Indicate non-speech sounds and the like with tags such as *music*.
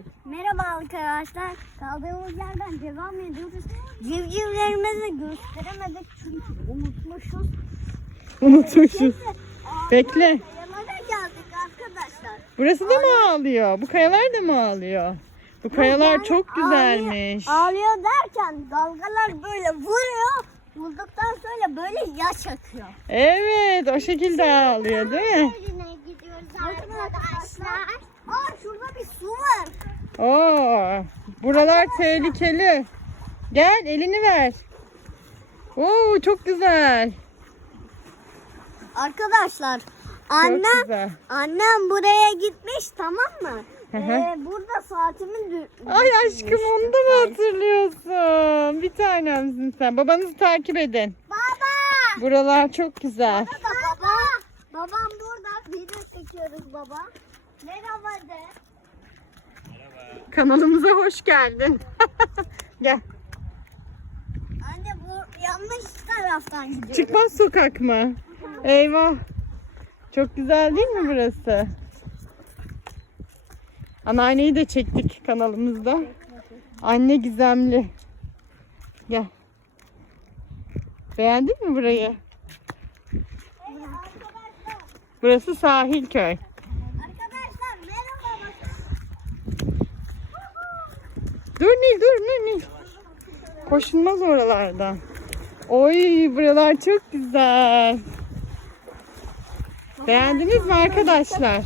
artık. Merhaba arkadaşlar. Kaldığımız yerden devam ediyoruz. Civcivlerimizi gösteremedik çünkü unutmuşuz. Unutmuşuz. Bekle. Kayalara geldik arkadaşlar. Burası da mı ağlıyor? Bu kayalar da mı ağlıyor? Bu kayalar Yani çok güzelmiş. Ağlıyor, ağlıyor derken dalgalar böyle vuruyor. Vurduktan sonra böyle yaş akıyor. Evet o şekilde ağlıyor değil mi? Gidiyoruz arkadaşlar? Oo, buralar tehlikeli. Gel elini ver. Oo çok güzel. Arkadaşlar annem güzel. annem buraya gitmiş tamam mı? Hı hı. Ee, burada saatimin dü- Ay aşkım onu da mı hatırlıyorsun? Bir tanemsin sen. Babanızı takip edin. Baba! Buralar çok güzel. Baba! Babam burada. Video çekiyoruz baba. Merhaba de. Kanalımıza hoş geldin. *laughs* Gel. Anne bu yanlış taraftan gidiyoruz. Çıkmaz sokak mı? Eyvah. Çok güzel değil mi burası? Anneanneyi de çektik kanalımızda. Anne gizemli. Gel. Beğendin mi burayı? Burası sahil köy. Arkadaşlar merhaba bakın. Dur Nil dur Nil Nil. Koşulmaz oralardan. Oy buralar çok güzel. Beğendiniz mi arkadaşlar?